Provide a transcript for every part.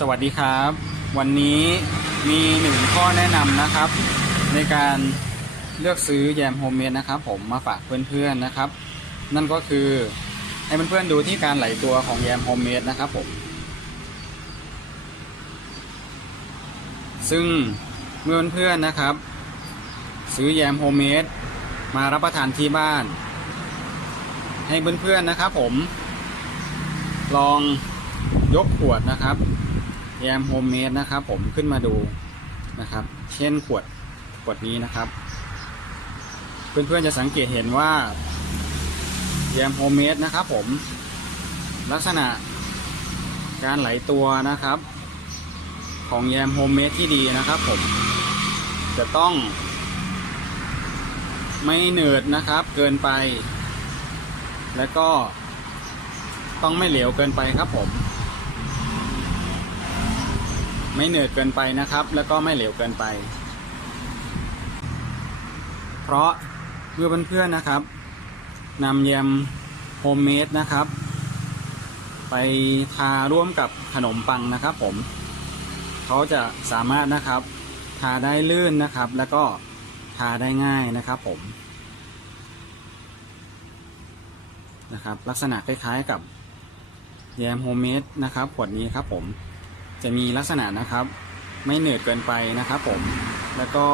สวัสดีครับ วันนี้มีหนึ่งข้อแนะนำนะครับ ในการเลือกซื้อแยมโฮมเมดนะครับ ผมมาฝากเพื่อนๆนะครับ นั่นก็คือให้เพื่อนๆดูที่การไหลตัวของแยมโฮมเมดนะครับผมซึ่งเมื่อเพื่อนๆนะครับ ซื้อแยมโฮมเมดมารับประทานที่บ้าน ให้เพื่อนๆนะครับ ผม ลองยกขวดนะครับ แยมโฮมเมดนะครับ ผมขึ้นมาดูนะครับ เช่นขวดขวดนี้นะครับ เพื่อนๆจะสังเกตเห็นว่าแยมโฮมเมดนะครับผมลักษณะการไหลตัวนะครับ ของแยมโฮมเมดที่ดีนะครับ ผมจะต้อง ไม่เหนืดนะครับ เกินไป แล้วก็ต้องไม่เหลวเกินไปครับผม ไม่เหนืดเกินไปนะครับ แล้วก็ไม่เหลวเกินไป เพราะเมื่อเพื่อนๆนะครับนำแยมโฮมเมดนะครับ ไปทาร่วมกับขนมปังนะครับผมเขาจะสามารถนะครับ ทาได้ลื่นนะครับ แล้วก็ทาได้ง่ายนะครับผมนะครับ ลักษณะคล้ายๆกับแยมโฮมเมดนะครับขวดนี้ครับผม จะมีลักษณะนะครับ ไม่เหนืดเกินไปนะครับ ผม แล้วก็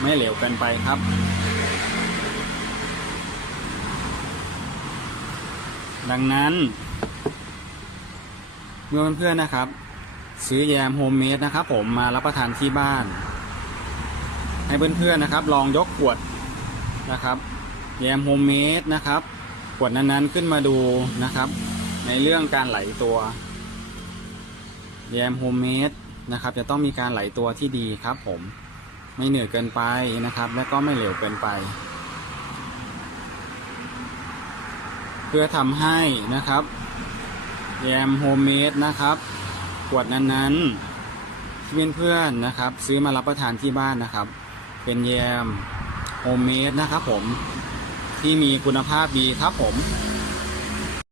ไม่เหลวเกินไปครับ ดังนั้น เมื่อเพื่อนๆนะครับ ซื้อแยมโฮมเมดนะครับผมมารับประทานที่บ้าน ให้เพื่อนๆนะครับ ลองยกขวดนะครับแยมโฮมเมดนะครับขวดนั้นๆขึ้นมาดูนะครับ ในเรื่องการไหลตัว แยมโฮมเมดนะครับจะต้องมีการไหลตัวที่ดีครับผมไม่เหนื่อยเกินไปนะครับ และก็ไม่เหลวเกินไป เพื่อทำให้นะครับ แยมโฮมเมดนะครับขวดนั้นๆที่เพื่อนๆนะครับ ซื้อมารับประทานที่บ้านนะครับ เป็นแยมโฮมเมดนะครับผมที่มีคุณภาพดีครับผม